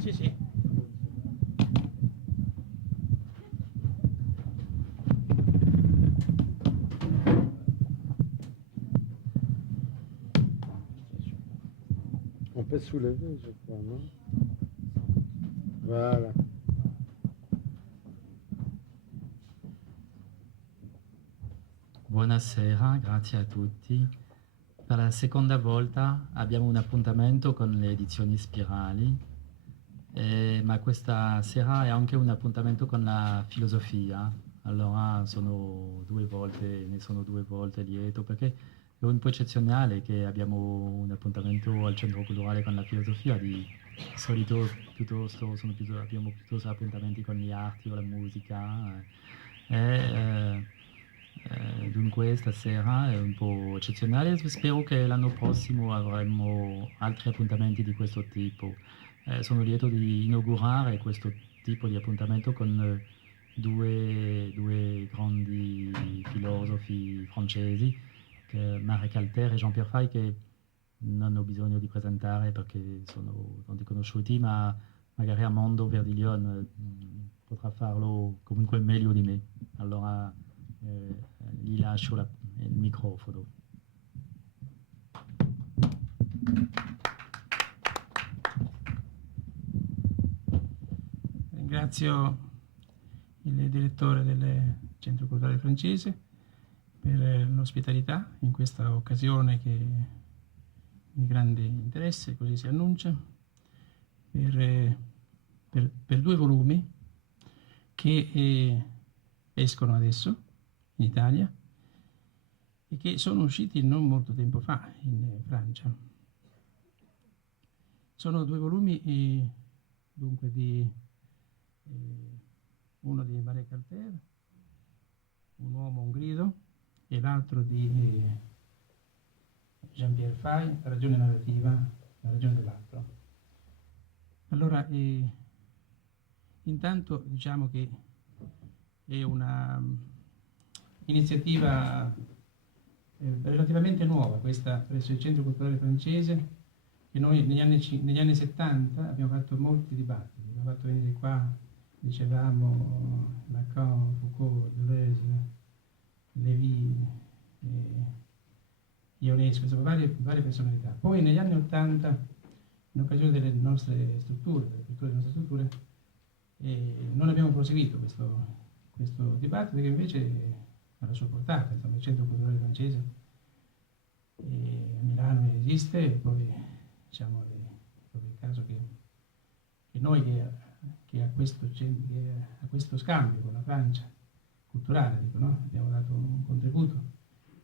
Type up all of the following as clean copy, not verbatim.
Sì, sì. On peut soulever, je crois, non? Voilà. Buonasera, grazie a tutti. Per la seconda volta abbiamo un appuntamento con le edizioni Spirali, ma questa sera è anche un appuntamento con la filosofia. Allora ne sono due volte lieto perché è un po' eccezionale che abbiamo un appuntamento al Centro Culturale con la filosofia. Di solito abbiamo piuttosto appuntamenti con le arti o la musica. Dunque stasera è un po' eccezionale, spero che l'anno prossimo avremo altri appuntamenti di questo tipo. Sono lieto di inaugurare questo tipo di appuntamento con due grandi filosofi francesi, Marc Alter e Jean-Pierre Fay, che non ho bisogno di presentare perché sono tanti conosciuti, ma magari Armando Verdiglione potrà farlo comunque meglio di me. Allora gli lascio il microfono. Ringrazio il direttore del Centro Culturale Francese per l'ospitalità in questa occasione che di grande interesse, così si annuncia, per due volumi che escono adesso in Italia e che sono usciti non molto tempo fa in Francia. Sono due volumi dunque uno di Marek Alter, Un uomo, un grido, e l'altro di Jean-Pierre Fay, La ragione narrativa, la ragione dell'altro. Allora, intanto diciamo che è una iniziativa relativamente nuova questa presso il Centro Culturale Francese, che noi negli anni 70 abbiamo fatto molti dibattiti, abbiamo fatto venire qua, dicevamo, Lacan, Foucault, Deleuze, Lévy, Ionesco, insomma varie personalità. Poi negli anni 80, in occasione delle nostre strutture, non abbiamo proseguito questo dibattito, che invece ha la sua portata. Insomma, il Centro Culturale Francese a Milano esiste, e poi diciamo è proprio il caso che noi che a questo scambio con la Francia culturale, dico, no? Abbiamo dato un contributo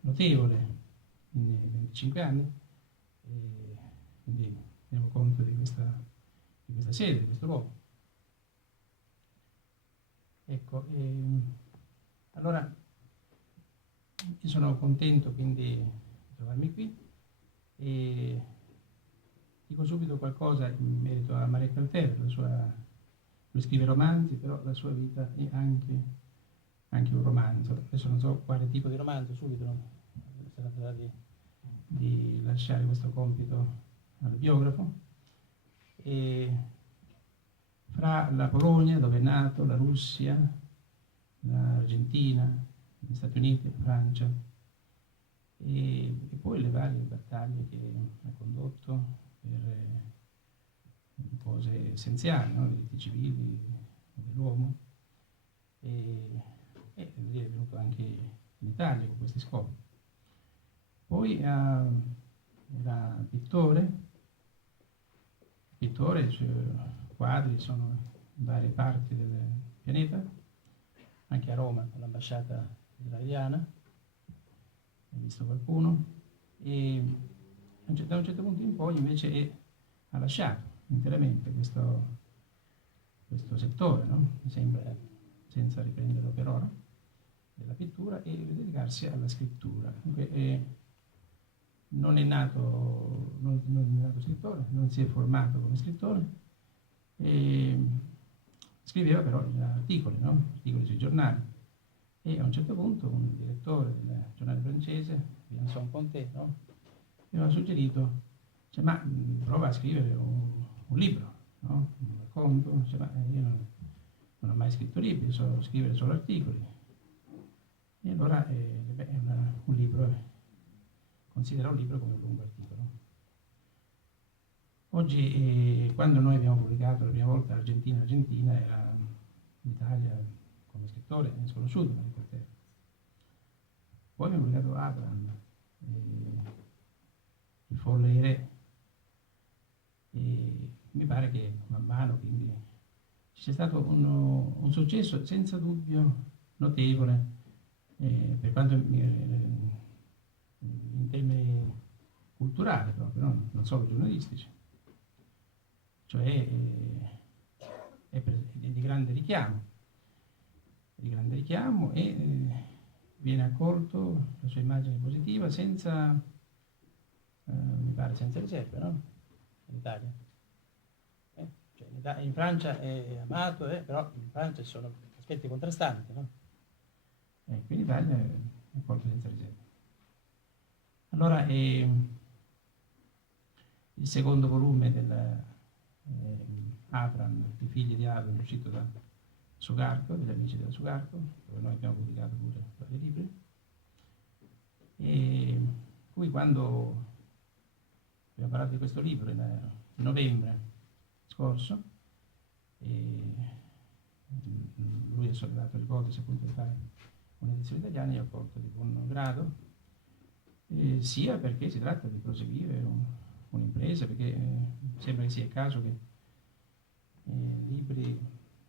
notevole in 25 anni, e quindi teniamo conto di questa sede, di questo luogo. Ecco, allora io sono contento quindi di trovarmi qui e dico subito qualcosa in merito a Marek Alter. Lui scrive romanzi, però la sua vita è anche un romanzo. Adesso non so quale tipo di romanzo, subito si tratterà di lasciare questo compito al biografo. E fra la Polonia, dove è nato, la Russia, l'Argentina, gli Stati Uniti, la Francia, e poi le varie battaglie che ha condotto per cose essenziali, no? I diritti civili dell'uomo, e è venuto anche in Italia con questi scopi. Poi era pittore, i suoi quadri sono in varie parti del pianeta, anche a Roma con l'ambasciata israeliana, ho visto qualcuno, e da un certo punto in poi invece ha lasciato interamente questo settore, no? Mi sembra, senza riprenderlo per ora, della pittura, e dedicarsi alla scrittura. Dunque, non è nato scrittore, non si è formato come scrittore, e scriveva però articoli, no? Articoli sui giornali, e a un certo punto un direttore del giornale francese, Vincent Pontet, no? Mi aveva suggerito, cioè, ma prova a scrivere un libro, no? Un racconto, dice, ma io non ho mai scritto libri, so scrivere solo articoli. E allora è un libro, considera un libro come un lungo articolo. Oggi, quando noi abbiamo pubblicato la prima volta Argentina, era l'Italia come scrittore sconosciuto, Maria Calteri. Poi abbiamo pubblicato Abraham, Il Folle e i Re, e mi pare che man mano quindi ci sia stato un successo senza dubbio notevole, per quanto in termini culturali proprio, non solo giornalistici, cioè è di grande richiamo, e viene accolto la sua immagine positiva senza, mi pare, senza riserve, no? In Italia. Cioè in Francia è amato, però in Francia ci sono aspetti contrastanti, no? Ecco, in Italia è accolto senza riserve. Allora, il secondo volume del Abraham, I figli di Abraham, uscito da Sugarco, degli amici della Sugarco, dove noi abbiamo pubblicato pure vari libri, e qui quando abbiamo parlato di questo libro in novembre scorso, e lui ha sollevato l'ipotesi appunto di fare un'edizione italiana, io ho accolto di buon grado, sia perché si tratta di proseguire un'impresa, perché sembra che sia il caso che libri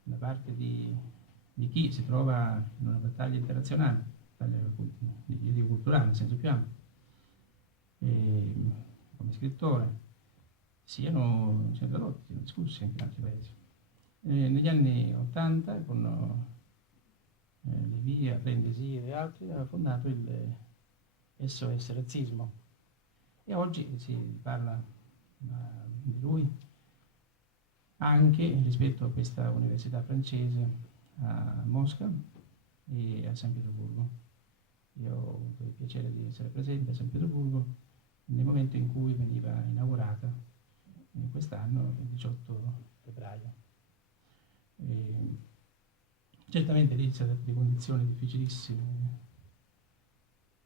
da parte di chi si trova in una battaglia internazionale, io dico culturale nel senso più ampio, come scrittore, siano tradotti, siano discussi anche in altri paesi. Negli anni 80 con Levia, Prendesi e altri ha fondato il SOS Razzismo, e oggi si parla di lui anche rispetto a questa università francese a Mosca e a San Pietroburgo. Io ho avuto il piacere di essere presente a San Pietroburgo nel momento in cui veniva inaugurata quest'anno, il 18 febbraio. Certamente lì si è dato di condizioni difficilissime.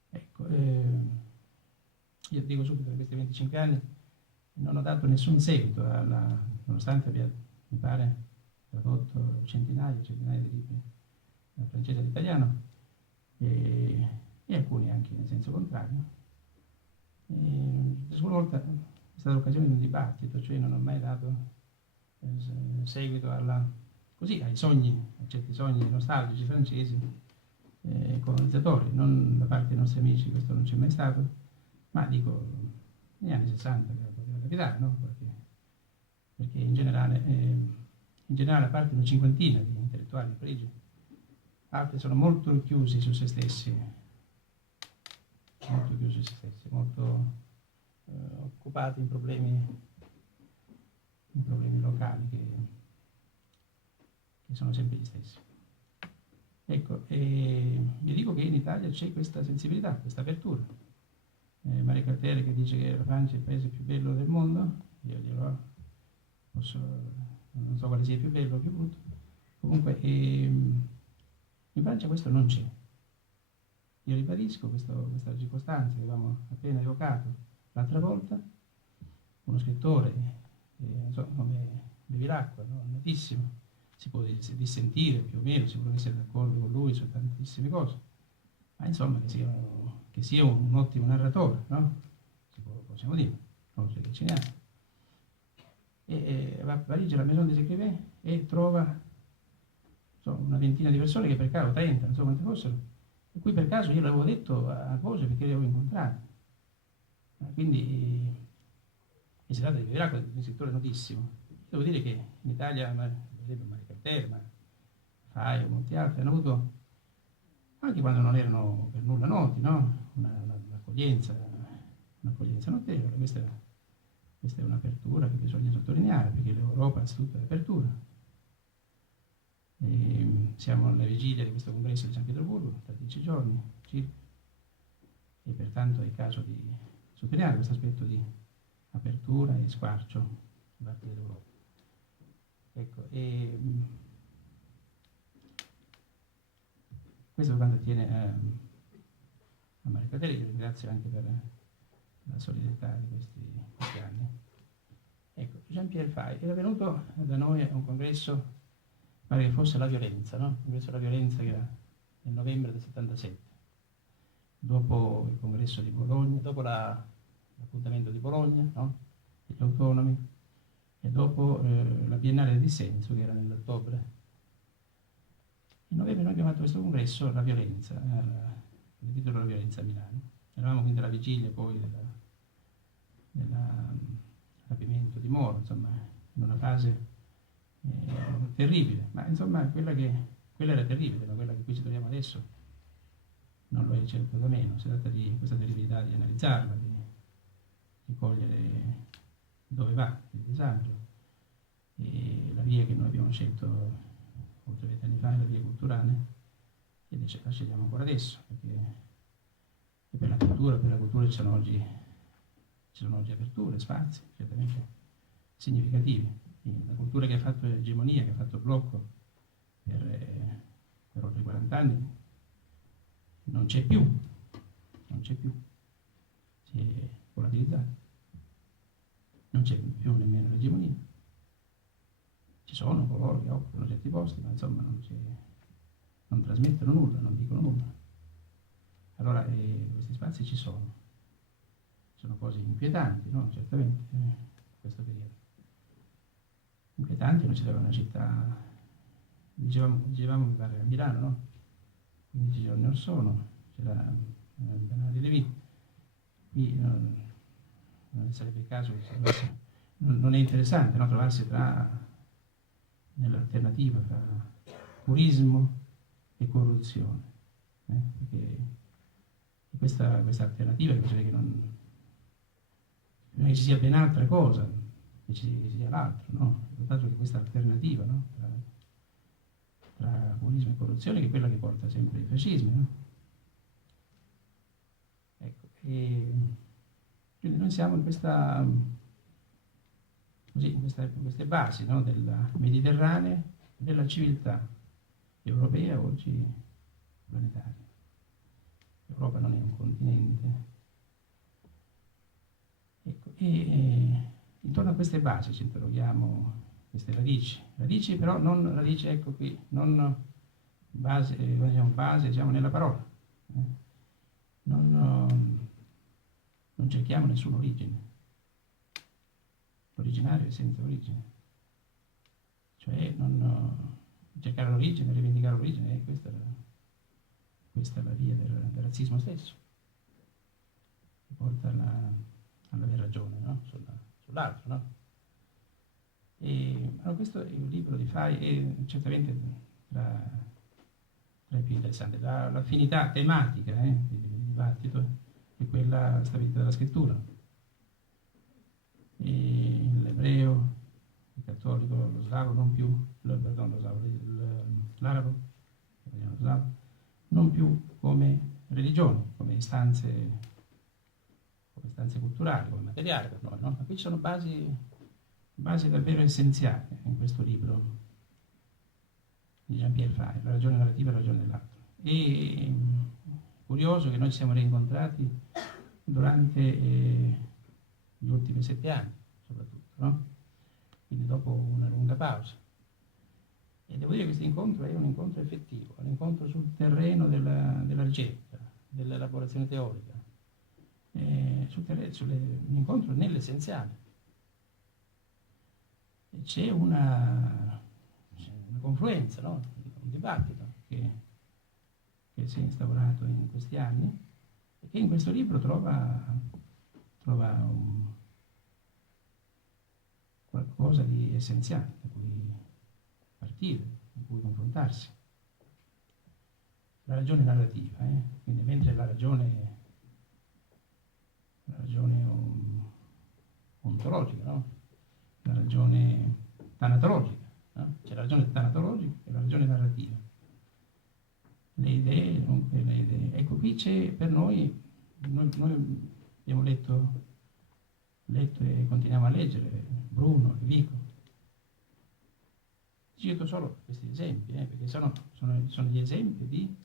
Ecco, io dico subito che in questi 25 anni non ho dato nessun seguito nonostante abbia, mi pare, tradotto centinaia di libri dal francese all'italiano, e alcuni anche in senso contrario. La seconda volta è stata l'occasione di un dibattito, cioè non ho mai dato seguito ai sogni, a certi sogni nostalgici francesi, colonizzatori, non da parte dei nostri amici, questo non c'è mai stato, ma dico negli anni 60 poteva capitare, no? Perché in generale, a parte una cinquantina di intellettuali a Parigi, altri sono molto chiusi su se stessi, molto occupati in problemi locali che sono sempre gli stessi. Ecco, vi dico che in Italia c'è questa sensibilità, questa apertura. Maria Calteri che dice che la Francia è il paese più bello del mondo, io non so quale sia più bello o più brutto, comunque in Francia questo non c'è. Io ribadisco questa circostanza che avevamo appena evocato l'altra volta, uno scrittore come Bevilacqua, no? Notissimo, si può dissentire più o meno, si può essere d'accordo con lui su tantissime cose, ma insomma che sia un ottimo narratore, no? Possiamo dire, oltre che cineasta. Va a Parigi alla Maison des Écrivains e trova una ventina di persone che per caso, 30, non so quante fossero, e cui per caso io l'avevo detto a voce perché li avevo incontrati. Quindi si tratta di Bevilacqua, di un scrittore notissimo. Devo dire che in Italia, per esempio Maria Calteri, ma Fai e molti altri hanno avuto, anche quando non erano per nulla noti, no? Un'accoglienza notevole. Questa è un'apertura che bisogna sottolineare, perché l'Europa è tutta apertura. Siamo alla vigilia di questo congresso di San Pietroburgo, tra 10 giorni circa, e pertanto è il caso di sottolineare questo aspetto di apertura e squarcio da parte dell'Europa. Ecco, questo per quanto attiene a Mario Castelli, che ringrazio anche per la solidarietà di questi anni. Ecco, Jean-Pierre Fay era venuto da noi a un congresso, pare che fosse la violenza, no? Il congresso della violenza che era nel novembre del 77, dopo il congresso di Bologna, dopo l'appuntamento di Bologna, no? Degli autonomi, e dopo la Biennale del Dissenso, che era nell'ottobre. In novembre noi abbiamo fatto questo congresso, la violenza, il titolo La violenza a Milano. Eravamo quindi alla vigilia poi del rapimento di Moro, insomma, in una fase terribile, ma insomma quella era terribile, ma quella che qui ci troviamo adesso non lo è certo da meno. Si tratta di questa terribilità, di analizzarla, di cogliere dove va il disagio. E la via che noi abbiamo scelto oltre 20 anni fa è la via culturale, e la scegliamo ancora adesso, perché per la cultura ci sono oggi aperture, spazi certamente significativi. La cultura che ha fatto egemonia, che ha fatto blocco per oltre 40 anni, non c'è più, si è volatilizzata, non c'è più nemmeno l'egemonia. Ci sono coloro che occupano certi posti, ma insomma non trasmettono nulla, non dicono nulla. Allora questi spazi ci sono cose inquietanti, no? Certamente, in questo periodo. Inquietanti, noi c'era una città, dicevamo mi pare a Milano, no? 15 giorni or sono, c'era Bernardi Levi, qui non sarebbe il caso, non è interessante, no? Trovarsi nell'alternativa tra purismo e corruzione, perché questa alternativa che ci non ci sia ben altra cosa, che ci sia l'altro, no? Il fatto che questa alternativa, no? Tra purismo e corruzione, che è quella che porta sempre ai fascismi, no? Ecco, quindi noi siamo in queste basi, no? Della mediterranea, della civiltà europea, oggi planetaria. L'Europa non è un continente. Ecco, e intorno a queste basi ci interroghiamo, queste radici però non radici, ecco qui, non base, diciamo nella parola. Non cerchiamo nessuna origine. L'originario è senza origine. Cioè non cercare l'origine, rivendicare l'origine, questa è la via del razzismo stesso, che porta all'aver ragione, no? Sull'altro, no? Allora questo è un libro di Fay, è certamente tra i più interessanti. L'affinità tematica di dibattito è quella stabilita dalla scrittura. L'ebreo, il cattolico, lo slavo, l'arabo, non più come religione, come istanze culturali, come materiali per noi, no? Ma qui ci sono basi davvero essenziali in questo libro di Jean-Pierre Fay, la ragione narrativa e la ragione dell'altro. E è curioso che noi ci siamo rincontrati durante gli ultimi 7 anni, soprattutto, no? Quindi dopo una lunga pausa. E devo dire che questo incontro è un incontro effettivo, un incontro sul terreno della ricerca, dell'elaborazione teorica, un incontro nell'essenziale. E c'è una confluenza, no? Un dibattito che si è instaurato in questi anni e che in questo libro trova qualcosa di essenziale da cui partire, da cui confrontarsi. La ragione narrativa, quindi mentre la ragione ontologica, no? La ragione tanatologica, no? C'è la ragione tanatologica e la ragione narrativa. Le idee. Ecco, qui c'è per noi abbiamo letto e continuiamo a leggere Bruno, Levico. Cito solo questi esempi, perché sono gli esempi di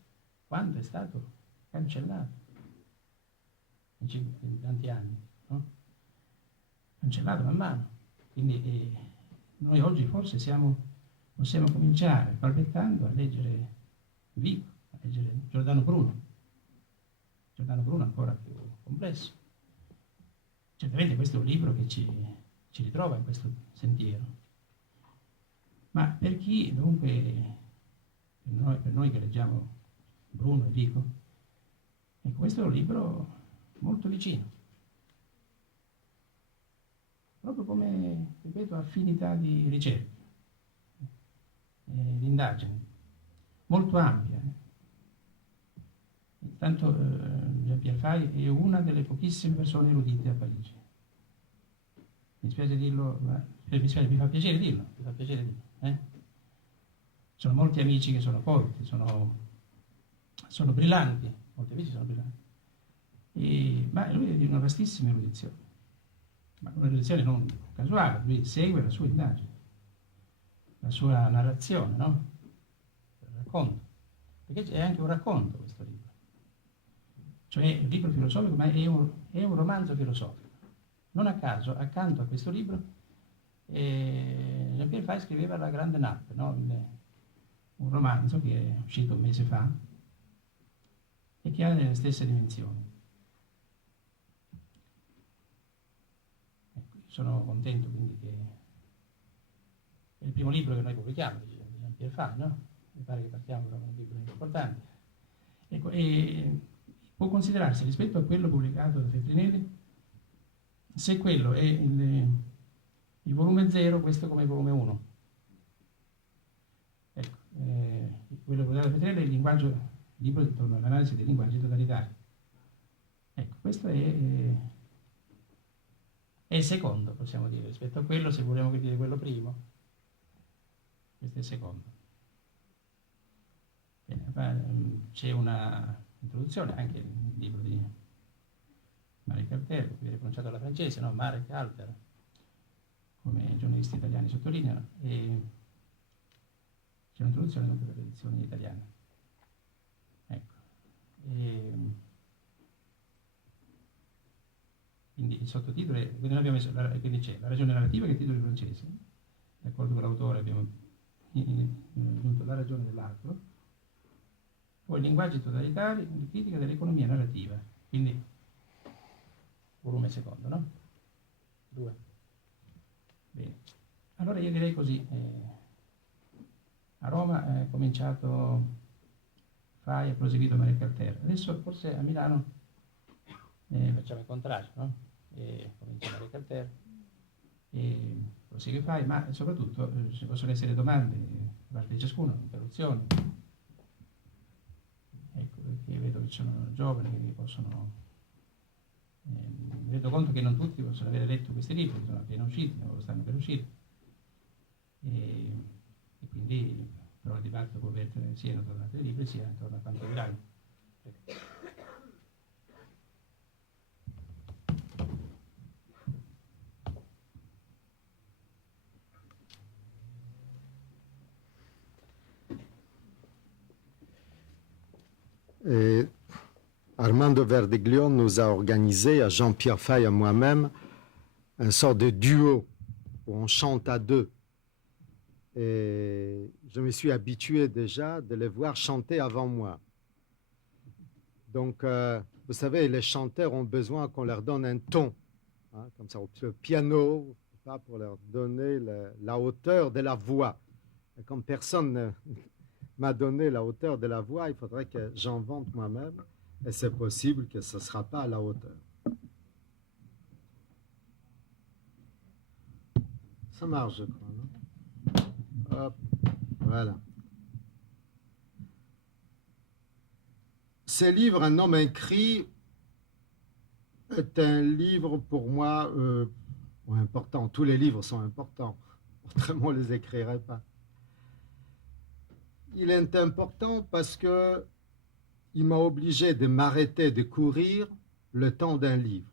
quando è stato cancellato in tanti anni, no? Cancellato man mano. Quindi noi oggi forse possiamo cominciare balbettando a leggere Vico, a leggere Giordano Bruno ancora più complesso. Certamente questo è un libro che ci ritrova in questo sentiero, ma per chi dunque, per noi che leggiamo Bruno e Vico, ecco, questo è un libro molto vicino, proprio come, ripeto, affinità di ricerca, di indagine, molto ampia. Intanto Jean-Pierre Fay è una delle pochissime persone erudite a Parigi. Mi spiace dirlo, ma mi fa piacere dirlo. Sono molti amici che sono colti, sono brillanti, molti amici sono brillanti. Ma lui è di una vastissima erudizione, ma una erudizione non casuale, lui segue la sua indagine, la sua narrazione, no? Il racconto, perché è anche un racconto questo libro. Cioè è un libro filosofico, ma è un romanzo filosofico. Non a caso, accanto a questo libro, Jean-Pierre Fay scriveva La Grande Nappe, no? Un romanzo che è uscito un mese fa e che ha le stesse dimensioni. Ecco, sono contento quindi che è il primo libro che noi pubblichiamo di Jean-Pierre Fay, no? Mi pare che partiamo da un libro importante. Ecco, e può considerarsi rispetto a quello pubblicato da Feltrinelli, se quello è il volume 0, questo come volume 1. Ecco, quello pubblicato da Feltrinelli è il libro intorno all'analisi dei linguaggi totalitari. Ecco, questo è il secondo, possiamo dire, rispetto a quello, se vogliamo dire quello primo, questo è il secondo. Bene, c'è una introduzione anche nel libro di Marek Alter, che viene pronunciato alla francese, no? Marek Alter, come i giornalisti italiani sottolineano, e c'è un'introduzione anche per le edizioni italiane. Ecco. Quindi il sottotitolo è, quindi noi abbiamo messo, quindi c'è la ragione narrativa che è il titolo in francese, d'accordo con l'autore abbiamo aggiunto la ragione dell'altro, poi linguaggi totalitari, critica dell'economia narrativa, quindi volume secondo, no? 2. Bene. Allora io direi così, a Roma è cominciato Fay, ha proseguito Marek Alter. Adesso forse a Milano facciamo il contrario, no? Comincia Marek Alter e prosegue Fay, ma soprattutto ci possono essere domande da parte di ciascuno, interruzioni. Ecco, perché vedo che ci sono giovani che possono... mi rendo conto che non tutti possono avere letto questi libri, sono appena usciti o stanno per uscire. E quindi però il dibattito può vertere sia intorno a altri libri sia intorno a quanto diranno. Et Armando Verdiglione nous a organisé, à Jean-Pierre Fay et à moi-même, un sort de duo où on chante à deux. Et je me suis habitué déjà de les voir chanter avant moi. Donc, vous savez, les chanteurs ont besoin qu'on leur donne un ton, hein, comme ça, au piano, pas pour leur donner la hauteur de la voix. Et comme personne ne m'a donné la hauteur de la voix, il faudrait que j'invente moi-même, et c'est possible que ce ne sera pas à la hauteur. Ça marche, je crois, non? Hop, voilà. Ce livre, Un homme écrit, est un livre pour moi important. Tous les livres sont importants, autrement on ne les écrirait pas. Il est important parce que il m'a obligé de m'arrêter de courir le temps d'un livre.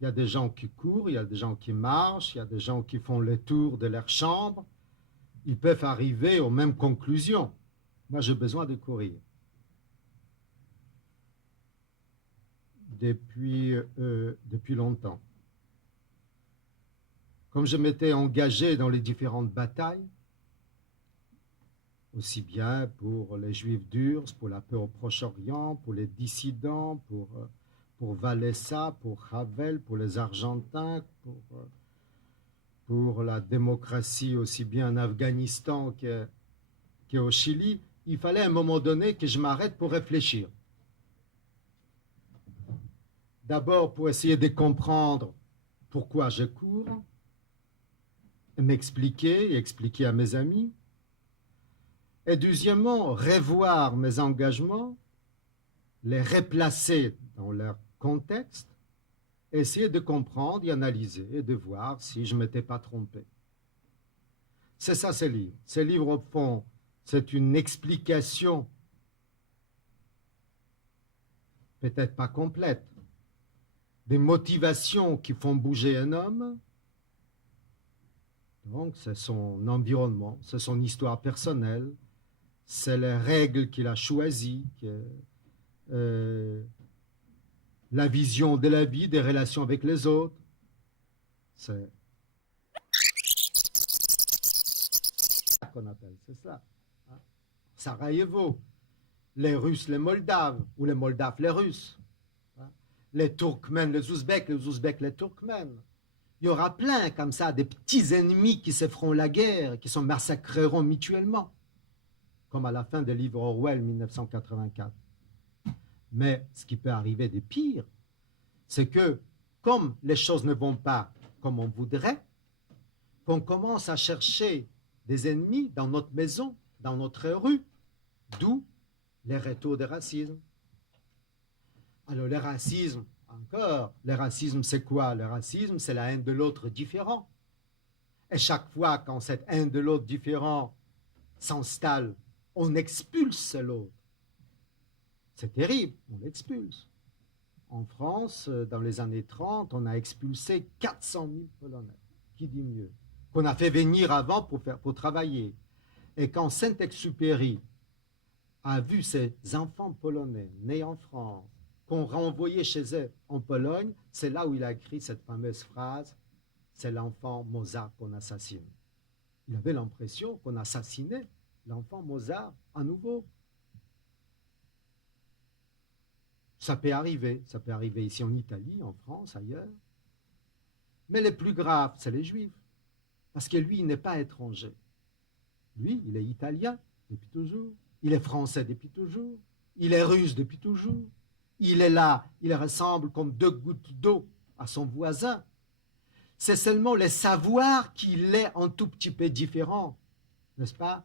Il y a des gens qui courent, il y a des gens qui marchent, il y a des gens qui font le tour de leur chambre. Ils peuvent arriver aux mêmes conclusions. Moi, j'ai besoin de courir. Depuis longtemps. Comme je m'étais engagé dans les différentes batailles, aussi bien pour les Juifs d'Urs, pour la paix au Proche-Orient, pour les dissidents, pour Walesa, pour Havel, pour les Argentins, pour la démocratie aussi bien en Afghanistan qu'au Chili, il fallait à un moment donné que je m'arrête pour réfléchir. D'abord pour essayer de comprendre pourquoi je cours, m'expliquer et expliquer à mes amis. Et deuxièmement, revoir mes engagements, les replacer dans leur contexte, essayer de comprendre et analyser et de voir si je ne m'étais pas trompé. C'est ça ce livre. Ce livre, au fond, c'est une explication, peut-être pas complète, des motivations qui font bouger un homme. Donc, c'est son environnement, c'est son histoire personnelle, c'est les règles qu'il a choisies, la vision de la vie, des relations avec les autres. C'est ça qu'on appelle, c'est ça. Sarajevo, les Russes, les Moldaves, ou les Moldaves, les Russes. Les Turkmènes, les Ouzbeks, les Turkmènes. Il y aura plein comme ça, des petits ennemis qui se feront la guerre, qui se massacreront mutuellement, comme à la fin du livre Orwell 1984. Mais ce qui peut arriver de pire, c'est que comme les choses ne vont pas comme on voudrait, qu'on commence à chercher des ennemis dans notre maison, dans notre rue, d'où les retours de racisme. Alors le racisme, encore, le racisme c'est quoi? Le racisme c'est la haine de l'autre différent. Et chaque fois quand cette haine de l'autre différent s'installe, on expulse l'autre. C'est terrible, on l'expulse. En France, dans les années 30, on a expulsé 400 000 Polonais. Qui dit mieux? Qu'on a fait venir avant pour travailler. Et quand Saint-Exupéry a vu ces enfants polonais nés en France, qu'on renvoyait chez eux en Pologne, c'est là où il a écrit cette fameuse phrase, c'est l'enfant Mozart qu'on assassine. Il avait l'impression qu'on assassinait l'enfant Mozart à nouveau. Ça peut arriver ici en Italie, en France, ailleurs. Mais le plus grave, c'est les Juifs. Parce que lui, il n'est pas étranger. Lui, il est italien depuis toujours. Il est français depuis toujours. Il est russe depuis toujours. Il est là, il ressemble comme deux gouttes d'eau à son voisin. C'est seulement le savoir qu'il est un tout petit peu différent, n'est-ce pas,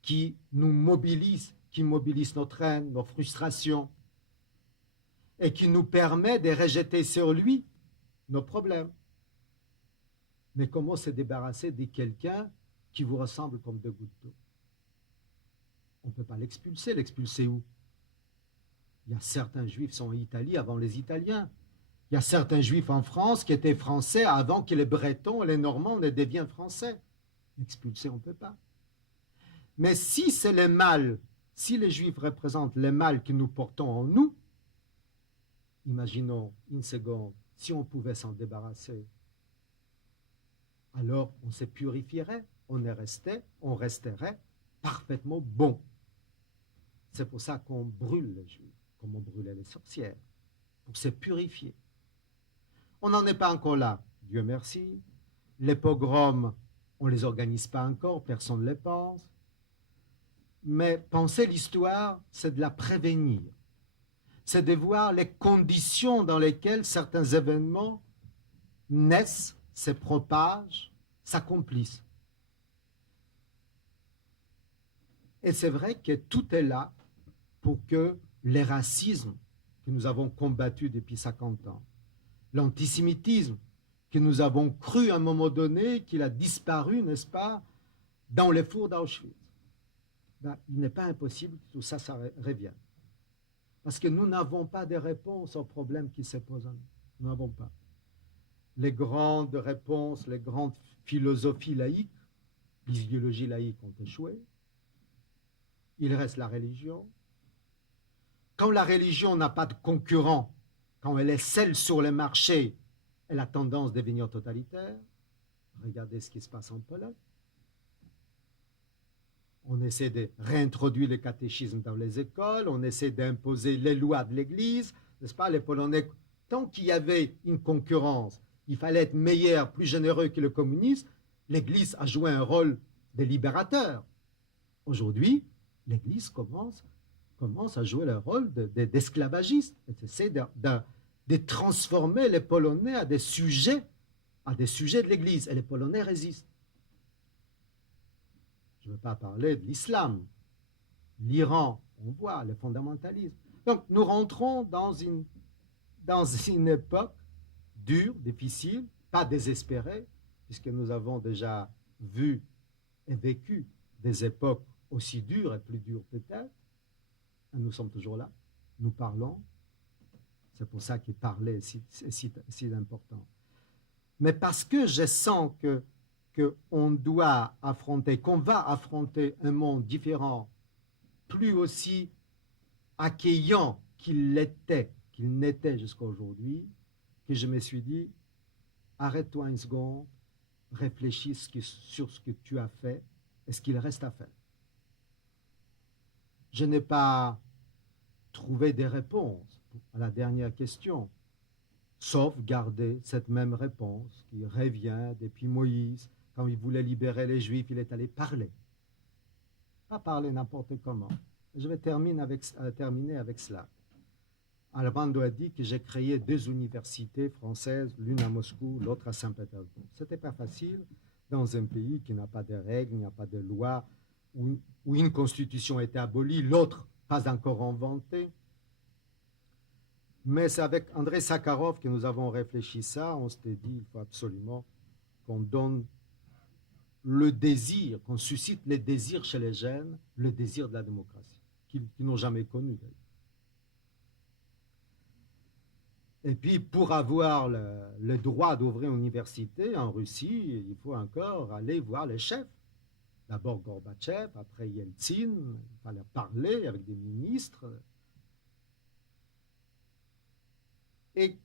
qui nous mobilise, qui mobilise notre haine, nos frustrations, et qui nous permet de rejeter sur lui nos problèmes. Mais comment se débarrasser de quelqu'un qui vous ressemble comme deux gouttes d'eau? On ne peut pas l'expulser. L'expulser où? Il y a certains juifs qui sont en Italie avant les Italiens. Il y a certains juifs en France qui étaient français avant que les Bretons et les Normands ne deviennent français. L'expulser, on ne peut pas. Mais si c'est le mal, si les juifs représentent le mal que nous portons en nous, imaginons une seconde, si on pouvait s'en débarrasser, alors on se purifierait, on resterait parfaitement bon. C'est pour ça qu'on brûle les juifs, comme on brûlait les sorcières, pour se purifier. On n'en est pas encore là, Dieu merci. Les pogroms, on ne les organise pas encore, personne ne les pense. Mais penser l'histoire, c'est de la prévenir. C'est de voir les conditions dans lesquelles certains événements naissent, se propagent, s'accomplissent. Et c'est vrai que tout est là pour que les racismes que nous avons combattus depuis 50 ans, l'antisémitisme que nous avons cru à un moment donné qu'il a disparu, n'est-ce pas, dans les fours d'Auschwitz. Ben, il n'est pas impossible que tout ça, ça revienne. Parce que nous n'avons pas de réponse aux problèmes qui se posent à nous. Nous n'avons pas. les grandes réponses, les grandes philosophies laïques, les idéologies laïques ont échoué. Il reste la religion. Quand la religion n'a pas de concurrent, quand elle est seule sur le marché, elle a tendance à devenir totalitaire. Regardez ce qui se passe en Pologne. On essaie de réintroduire le catéchisme dans les écoles, on essaie d'imposer les lois de l'Église, n'est-ce pas? Les Polonais, tant qu'il y avait une concurrence, il fallait être meilleur, plus généreux que le communisme, l'Église a joué un rôle de libérateur. Aujourd'hui, l'Église commence à jouer le rôle d'esclavagiste. Elle essaie de transformer les Polonais à des sujets de l'Église. Et les Polonais résistent. Je ne veux pas parler de l'islam. L'Iran, on voit le fondamentalisme. Donc, nous rentrons dans une époque dure, difficile, pas désespérée, puisque nous avons déjà vu et vécu des époques aussi dures et plus dures peut-être. Et nous sommes toujours là. Nous parlons. C'est pour ça que parler est si important. Mais parce que je sens qu'on doit affronter, qu'on va affronter un monde différent, plus aussi accueillant qu'il n'était jusqu'à aujourd'hui, que je me suis dit, arrête-toi une seconde, réfléchis sur ce que tu as fait et ce qu'il reste à faire. Je n'ai pas trouvé des réponses à la dernière question, sauf garder cette même réponse qui revient depuis Moïse. Quand il voulait libérer les Juifs, il est allé parler. Pas parler n'importe comment. Je vais terminer avec cela. Armando a dit que j'ai créé 2 universités françaises, l'une à Moscou, l'autre à Saint-Pétersbourg. Ce n'était pas facile dans un pays qui n'a pas de règles, il n'y a pas de loi, où une constitution a été abolie, l'autre pas encore inventée. Mais c'est avec Andrei Sakharov que nous avons réfléchi ça. On s'était dit il faut absolument qu'on donne le désir, qu'on suscite les désirs chez les jeunes, le désir de la démocratie, qu'ils n'ont jamais connu d'ailleurs. Et puis, pour avoir le droit d'ouvrir une université en Russie, il faut encore aller voir les chefs. D'abord Gorbatchev, après Yeltsin, il fallait parler avec des ministres. Et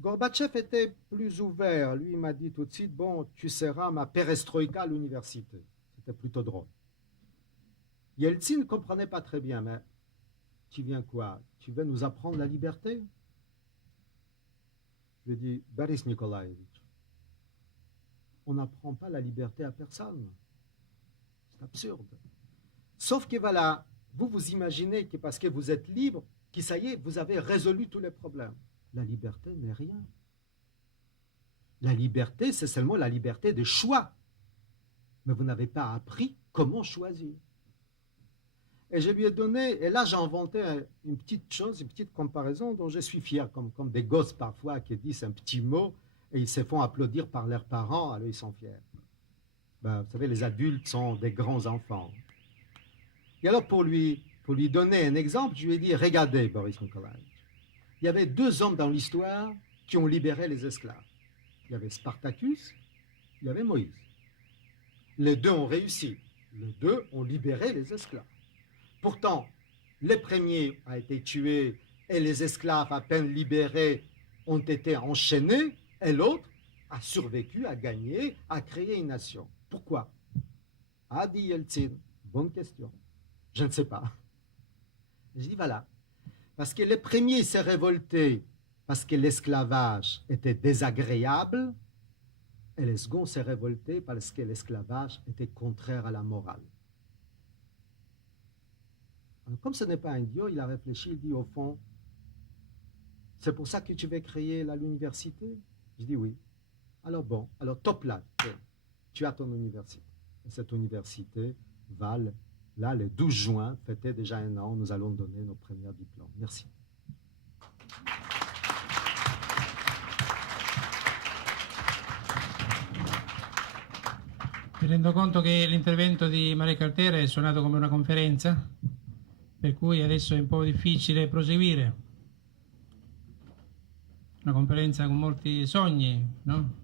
Gorbatchev était plus ouvert. Lui, il m'a dit tout de suite, bon, tu seras ma perestroïka à l'université. C'était plutôt drôle. Yeltsin ne comprenait pas très bien, mais tu viens quoi? Tu veux nous apprendre la liberté? Je lui ai dit, Boris Nikolaevitch, on n'apprend pas la liberté à personne. C'est absurde. Sauf que voilà, vous imaginez que parce que vous êtes libre, que ça y est, vous avez résolu tous les problèmes. La liberté n'est rien. La liberté, c'est seulement la liberté de choix. Mais vous n'avez pas appris comment choisir. Et je lui ai donné, et là j'ai inventé une petite chose, une petite comparaison dont je suis fier, comme des gosses parfois qui disent un petit mot et ils se font applaudir par leurs parents, alors ils sont fiers. Ben, vous savez, les adultes sont des grands enfants. Et alors pour lui donner un exemple, je lui ai dit, regardez Boris Nikolaevitch, il y avait 2 hommes dans l'histoire qui ont libéré les esclaves. Il y avait Spartacus, il y avait Moïse. Les 2 ont réussi. Les 2 ont libéré les esclaves. Pourtant, le premier a été tué et les esclaves à peine libérés ont été enchaînés et l'autre a survécu, a gagné, a créé une nation. Pourquoi? A dit Yeltsin. Bonne question. Je ne sais pas. Je dis voilà. Parce que le premier s'est révolté parce que l'esclavage était désagréable et le second s'est révolté parce que l'esclavage était contraire à la morale. Alors, comme ce n'est pas un idiot, il a réfléchi, il dit au fond, c'est pour ça que tu veux créer l'université? Je dis oui. Alors bon, alors top là, tu as ton université. Et cette université va, là, le 12 juin, fêter déjà 1 an, nous allons donner nos premiers diplômes. Merci. Mi rendo conto che l'intervento di Maria Cartere è suonato come una conferenza, per cui adesso è un po' difficile proseguire. una conferenza con molti sogni, no?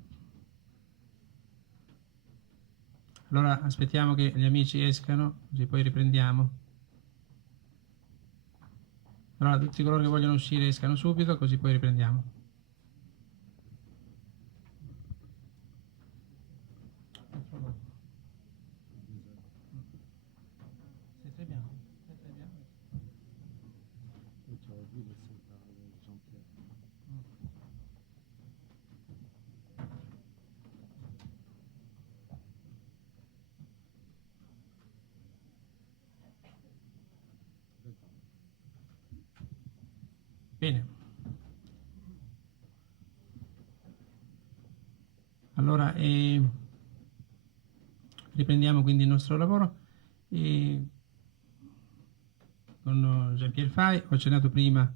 Allora aspettiamo che gli amici escano, così poi riprendiamo. Allora tutti coloro che vogliono uscire escano subito, così poi riprendiamo. C'est très bien. Très, très bien. Bene. Allora, riprendiamo quindi il nostro lavoro. Con Jean-Pierre Fay ho accennato prima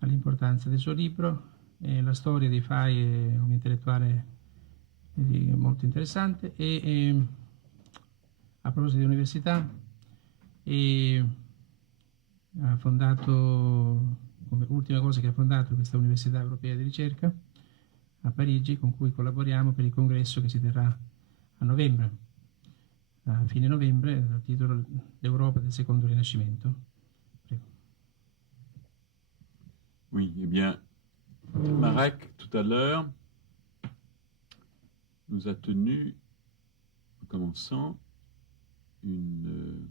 all'importanza del suo libro. La storia di Fay è un intellettuale molto interessante e a proposito di università ha fondato, come ultima cosa che ha fondato, questa Università Europea di Ricerca a Parigi, con cui collaboriamo per il congresso che si terrà a novembre, a fine novembre, dal titolo L'Europa del secondo Rinascimento. Prego. Oui, eh bien, Marek, tout à l'heure, nous a tenu, en commençant, une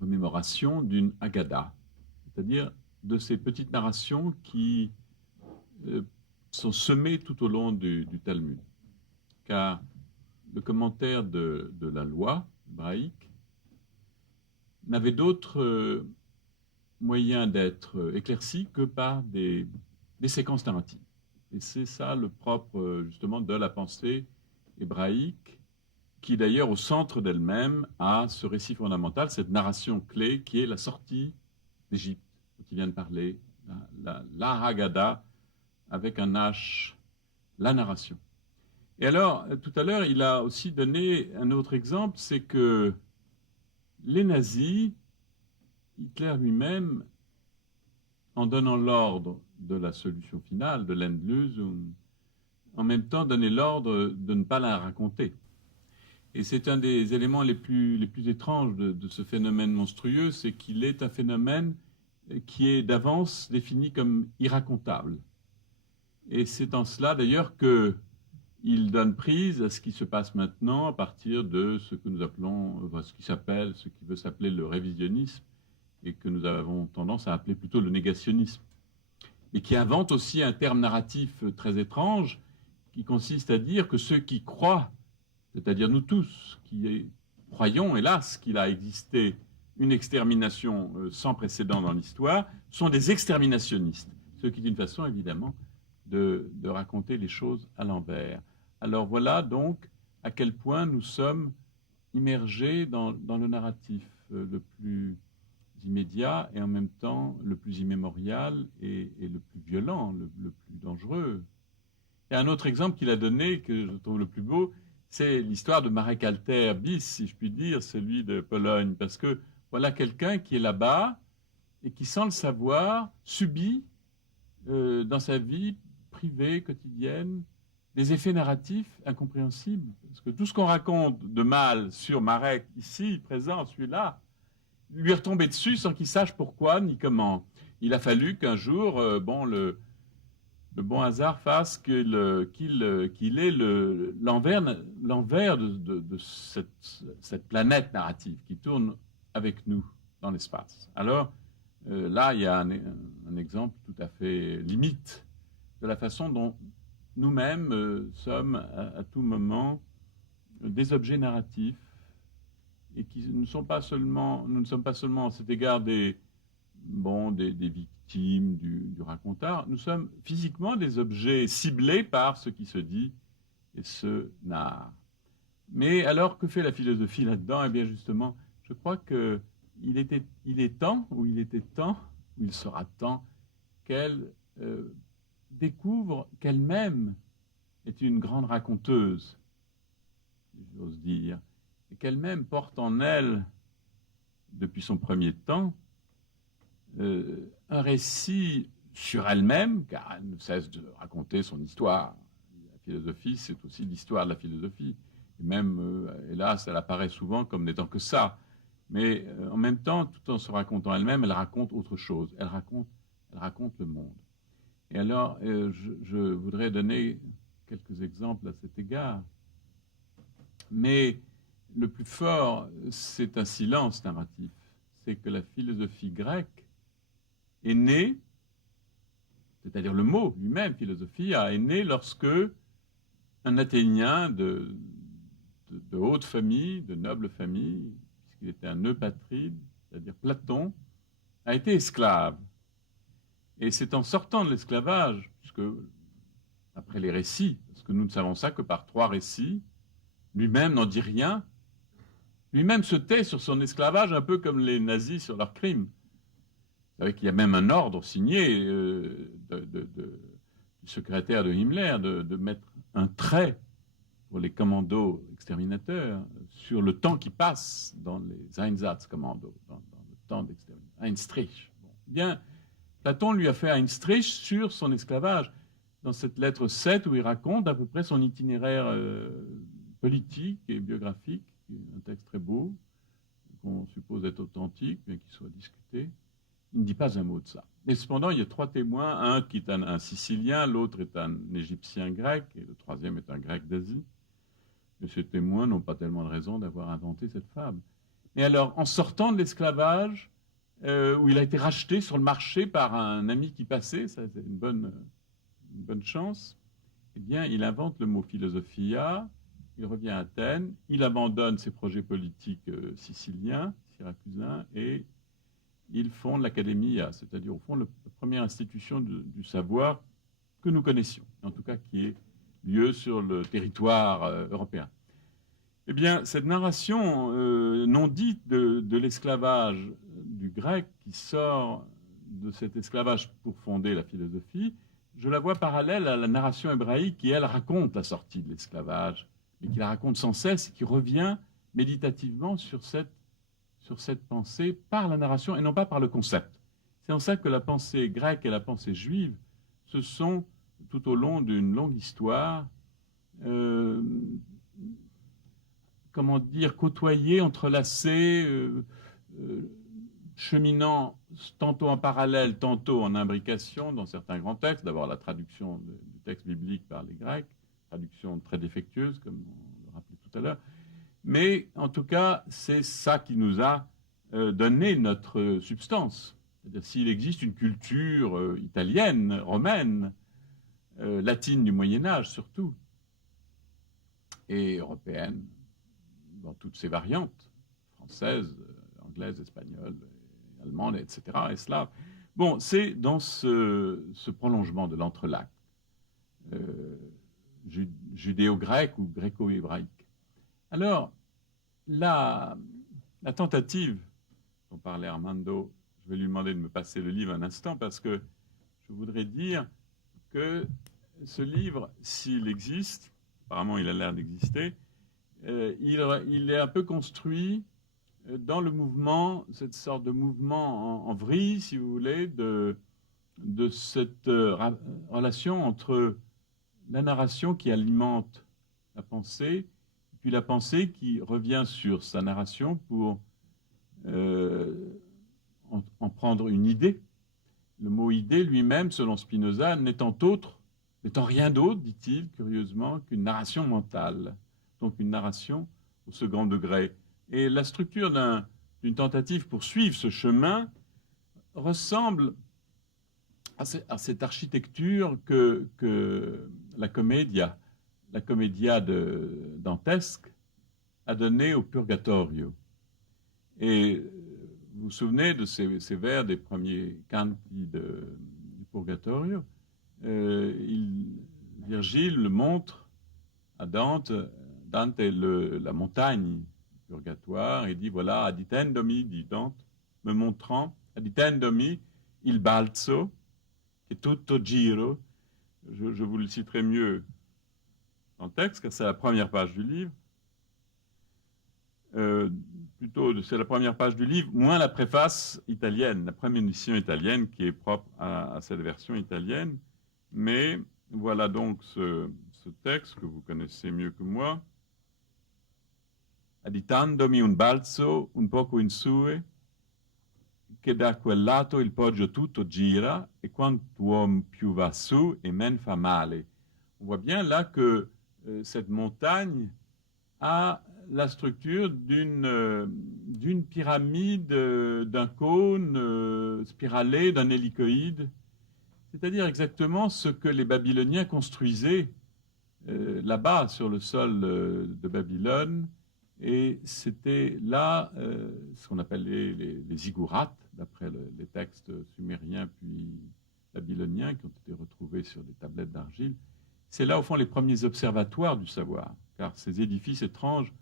remémoration d'une Haggadah, c'est-à-dire de ces petites narrations qui sont semées tout au long du Talmud. Car le commentaire de la loi hébraïque n'avait d'autre moyen d'être éclairci que par des séquences narratives. Et c'est ça le propre, justement, de la pensée hébraïque, qui d'ailleurs, au centre d'elle-même, a ce récit fondamental, cette narration clé, qui est la sortie d'Égypte, dont il vient de parler, la Haggadah, avec un H, la narration. Et alors, tout à l'heure, il a aussi donné un autre exemple, c'est que les nazis, Hitler lui-même, en donnant l'ordre de la solution finale, de l'Endlösung, en même temps donnait l'ordre de ne pas la raconter. Et c'est un des éléments les plus étranges de ce phénomène monstrueux, c'est qu'il est un phénomène qui est d'avance défini comme irracontable. Et c'est en cela d'ailleurs qu'il donne prise à ce qui se passe maintenant à partir de ce que nous appelons, ce qui veut s'appeler le révisionnisme, et que nous avons tendance à appeler plutôt le négationnisme, et qui invente aussi un terme narratif très étrange, qui consiste à dire que ceux qui croient, c'est-à-dire nous tous, qui croyons, hélas, qu'il a existé une extermination sans précédent dans l'histoire, sont des exterminationnistes, ce qui est une façon, évidemment, de raconter les choses à l'envers. Alors voilà donc à quel point nous sommes immergés dans le narratif le plus immédiat et en même temps le plus immémorial et le plus violent, le plus dangereux. Il y a un autre exemple qu'il a donné, que je trouve le plus beau, c'est l'histoire de Marek Alter bis, si je puis dire, celui de Pologne, parce que voilà quelqu'un qui est là-bas et qui, sans le savoir, subit dans sa vie privée, quotidienne, des effets narratifs incompréhensibles. Parce que tout ce qu'on raconte de mal sur Marek, ici, présent, celui-là, lui est retombé dessus sans qu'il sache pourquoi ni comment. Il a fallu qu'un jour, le bon hasard fasse qu'il ait l'envers de cette planète narrative qui tourne avec nous dans l'espace. Alors, là, il y a un exemple tout à fait limite de la façon dont nous-mêmes sommes à tout moment des objets narratifs et qui ne sont pas seulement, nous ne sommes pas seulement à cet égard des victimes du racontard, nous sommes physiquement des objets ciblés par ce qui se dit et se narre. Mais alors, que fait la philosophie là-dedans? Eh bien, justement, je crois qu'il est temps, ou il était temps, ou il sera temps, qu'elle découvre qu'elle-même est une grande raconteuse, si j'ose dire, et qu'elle-même porte en elle, depuis son premier temps, un récit sur elle-même, car elle ne cesse de raconter son histoire. La philosophie, c'est aussi l'histoire de la philosophie. Et même, hélas, elle apparaît souvent comme n'étant que ça. Mais en même temps, tout en se racontant elle-même, elle raconte autre chose. Elle raconte le monde. Et alors, je voudrais donner quelques exemples à cet égard. Mais le plus fort, c'est un silence narratif. C'est que la philosophie grecque est née, c'est-à-dire le mot lui-même, philosophie, est né lorsque un Athénien de haute famille, de noble famille, puisqu'il était un eupatride, c'est-à-dire Platon, a été esclave. Et c'est en sortant de l'esclavage, puisque après les récits, parce que nous ne savons ça que par 3 récits, lui-même n'en dit rien, lui-même se tait sur son esclavage, un peu comme les nazis sur leurs crimes. Vous savez qu'il y a même un ordre signé du secrétaire de Himmler de mettre un trait pour les commandos exterminateurs sur le temps qui passe dans les Einsatzkommandos, dans le temps d'extermination. Ein Strich. Bon. Bien, Platon lui a fait un Strich sur son esclavage dans cette lettre 7 où il raconte à peu près son itinéraire politique et biographique, un texte très beau, qu'on suppose être authentique, mais qui soit discuté. Il ne dit pas un mot de ça. Et cependant, il y a 3 témoins, un qui est un Sicilien, l'autre est un Égyptien grec, et le 3e est un grec d'Asie. Et ces témoins n'ont pas tellement de raison d'avoir inventé cette fable. Mais alors, en sortant de l'esclavage, où il a été racheté sur le marché par un ami qui passait, ça c'est une bonne chance, eh bien, il invente le mot philosophia, il revient à Athènes, il abandonne ses projets politiques siciliens, syracusains, et il fonde l'Académia, c'est-à-dire au fond la première institution du savoir que nous connaissions, en tout cas qui ait lieu sur le territoire européen. Eh bien, cette narration non dite de l'esclavage du grec qui sort de cet esclavage pour fonder la philosophie, je la vois parallèle à la narration hébraïque qui, elle, raconte la sortie de l'esclavage, mais qui la raconte sans cesse et qui revient méditativement sur cette pensée par la narration et non pas par le concept. C'est en ça que la pensée grecque et la pensée juive se sont, tout au long d'une longue histoire, comment dire, côtoyées, entrelacées, cheminant tantôt en parallèle, tantôt en imbrication dans certains grands textes. D'abord la traduction du texte biblique par les Grecs, traduction très défectueuse, comme on le rappelait tout à l'heure. Mais en tout cas, c'est ça qui nous a donné notre substance. C'est-à-dire s'il existe une culture italienne, romaine, latine du Moyen-Âge surtout, et européenne, dans toutes ses variantes, française, anglaise, espagnole, allemande, etc., et slave. Bon, c'est dans ce prolongement de l'entrelac, judéo-grec ou gréco-hébraïque. Alors, la tentative dont parlait Armando, je vais lui demander de me passer le livre un instant parce que je voudrais dire que ce livre, s'il existe, apparemment il a l'air d'exister, il est un peu construit dans le mouvement, cette sorte de mouvement en vrille, si vous voulez, de cette relation entre la narration qui alimente la pensée, puis la pensée qui revient sur sa narration pour en prendre une idée. Le mot idée lui-même, selon Spinoza, n'étant rien d'autre, dit-il curieusement, qu'une narration mentale, donc une narration au second degré. Et la structure d'une tentative pour suivre ce chemin ressemble à cette architecture que la commedia dantesque a donnée au Purgatorio. Et vous vous souvenez de ces vers des premiers canti du Purgatorio, Virgile le montre à Dante la montagne du purgatoire, et dit voilà, aditendomi, dit Dante, me montrant, aditendomi il balzo, che tutto giro, je vous le citerai mieux en texte, car c'est la première page du livre, plutôt, c'est la première page du livre, moins la préface italienne, la prémonition italienne qui est propre à cette version italienne. Mais voilà donc ce texte que vous connaissez mieux que moi. Additandomi un balzo un poco in sue, che da quel lato il poggio tutto gira, e quantuom più va su, e men fa male. On voit bien là que cette montagne a la structure d'une pyramide, d'un cône spiralé, d'un hélicoïde, c'est-à-dire exactement ce que les Babyloniens construisaient là-bas sur le sol de Babylone. Et c'était là ce qu'on appelait les ziggourats, d'après les textes sumériens puis babyloniens qui ont été retrouvés sur des tablettes d'argile. C'est là, au fond, les premiers observatoires du savoir, car ces édifices étranges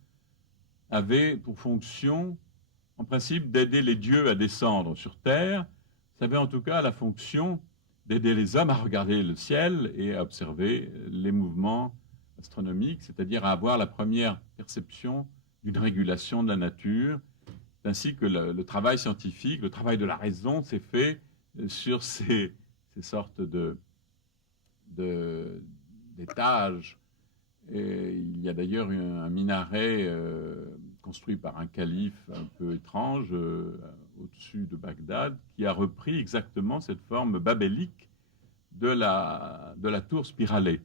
avaient pour fonction, en principe, d'aider les dieux à descendre sur Terre. Ça avait en tout cas la fonction d'aider les hommes à regarder le ciel et à observer les mouvements astronomiques, c'est-à-dire à avoir la première perception d'une régulation de la nature, ainsi que le travail scientifique, le travail de la raison s'est fait sur ces sortes d'étages. Et il y a d'ailleurs un minaret construit par un calife un peu étrange au-dessus de Bagdad qui a repris exactement cette forme babélique de la tour spiralée.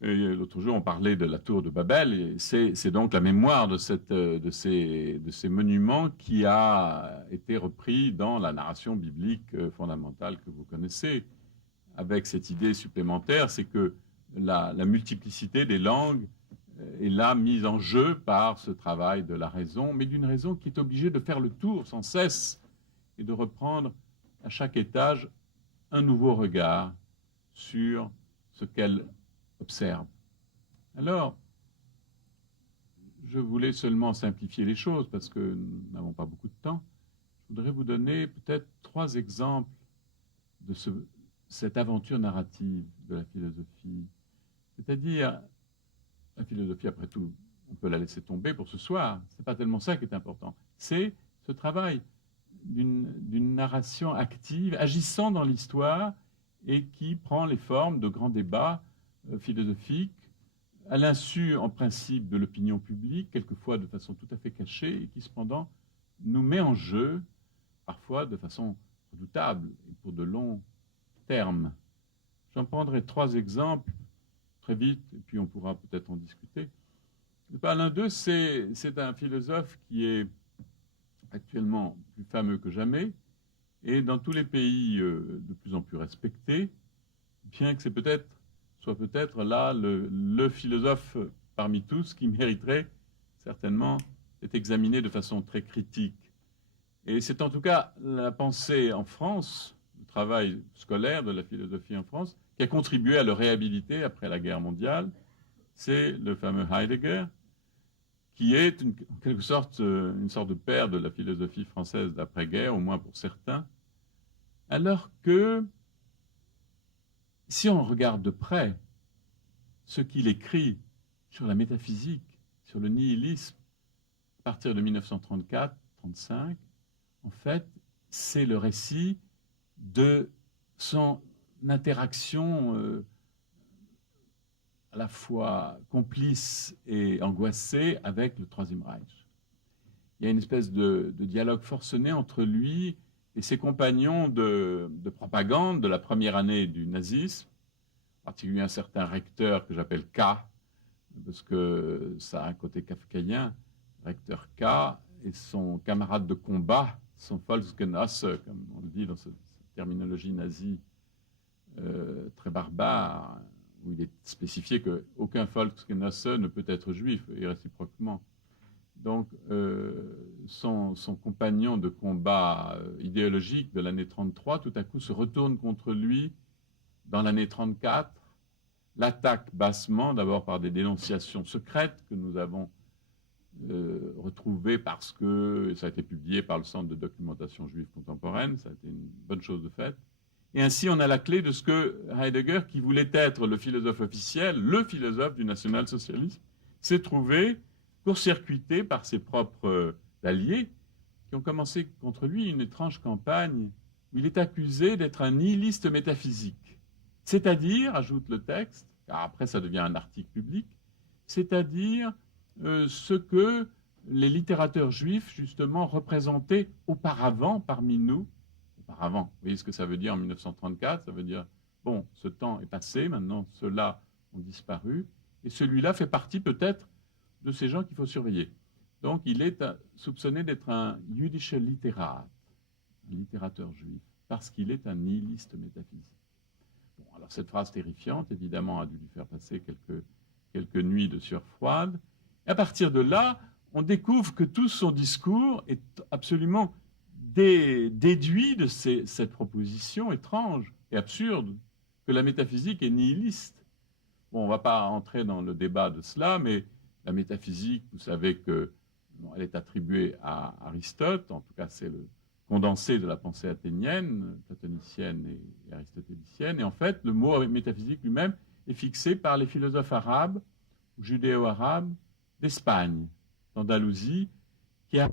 L'autre jour, on parlait de la tour de Babel, et c'est donc la mémoire de ces monuments qui a été repris dans la narration biblique fondamentale que vous connaissez, avec cette idée supplémentaire, c'est que la multiplicité des langues est là mise en jeu par ce travail de la raison, mais d'une raison qui est obligée de faire le tour sans cesse et de reprendre à chaque étage un nouveau regard sur ce qu'elle observe. Alors, je voulais seulement simplifier les choses parce que nous n'avons pas beaucoup de temps. Je voudrais vous donner peut-être 3 exemples de cette aventure narrative de la philosophie. C'est-à-dire, la philosophie, après tout, on peut la laisser tomber pour ce soir. Ce n'est pas tellement ça qui est important. C'est ce travail d'une narration active, agissant dans l'histoire et qui prend les formes de grands débats philosophiques, à l'insu, en principe, de l'opinion publique, quelquefois de façon tout à fait cachée, et qui, cependant, nous met en jeu, parfois de façon redoutable, et pour de longs termes. J'en prendrai 3 exemples, très vite, et puis on pourra peut-être en discuter. L'un d'eux, c'est un philosophe qui est actuellement plus fameux que jamais, et dans tous les pays de plus en plus respecté, bien que soit peut-être là le philosophe parmi tous qui mériterait certainement d'être examiné de façon très critique. Et c'est en tout cas la pensée en France, le travail scolaire de la philosophie en France, qui a contribué à le réhabiliter après la guerre mondiale. C'est le fameux Heidegger, qui est en quelque sorte une sorte de père de la philosophie française d'après-guerre, au moins pour certains, alors que si on regarde de près ce qu'il écrit sur la métaphysique, sur le nihilisme, à partir de 1934-35, en fait, c'est le récit de son interaction à la fois complice et angoissée avec le Troisième Reich. Il y a une espèce de dialogue forcené entre lui et ses compagnons de propagande de la première année du nazisme, en particulier un certain recteur que j'appelle K, parce que ça a un côté kafkaïen, recteur K, et son camarade de combat, son Volksgenosse, comme on le dit dans cette terminologie nazie très barbare, où il est spécifié qu'aucun Volksgenosse ne peut être juif, et réciproquement. Donc, son compagnon de combat idéologique de l'année 33, tout à coup, se retourne contre lui dans l'année 34, l'attaque bassement, d'abord par des dénonciations secrètes que nous avons retrouvées parce que ça a été publié par le Centre de documentation juive contemporaine, ça a été une bonne chose de faite. Et ainsi, on a la clé de ce que Heidegger, qui voulait être le philosophe officiel, le philosophe du national-socialisme, s'est trouvé court-circuité par ses propres d'alliés qui ont commencé contre lui une étrange campagne où il est accusé d'être un nihiliste métaphysique. C'est-à-dire, ajoute le texte, car après ça devient un article public, c'est-à-dire ce que les littérateurs juifs, justement, représentaient auparavant parmi nous. Auparavant, vous voyez ce que ça veut dire en 1934? Ça veut dire, bon, ce temps est passé, maintenant ceux-là ont disparu, et celui-là fait partie peut-être de ces gens qu'il faut surveiller. Donc il est soupçonné d'être un jüdischer Literat, un littérateur juif, parce qu'il est un nihiliste métaphysique. Bon, alors cette phrase terrifiante, évidemment, a dû lui faire passer quelques nuits de sueur froide. Et à partir de là, on découvre que tout son discours est absolument déduit de cette proposition étrange et absurde que la métaphysique est nihiliste. Bon, on ne va pas entrer dans le débat de cela, mais la métaphysique, vous savez qu'elle est attribuée à Aristote, en tout cas c'est le condensé de la pensée athénienne, platonicienne et aristotélicienne, et en fait le mot métaphysique lui-même est fixé par les philosophes arabes, judéo-arabes, d'Espagne, d'Andalousie, qui a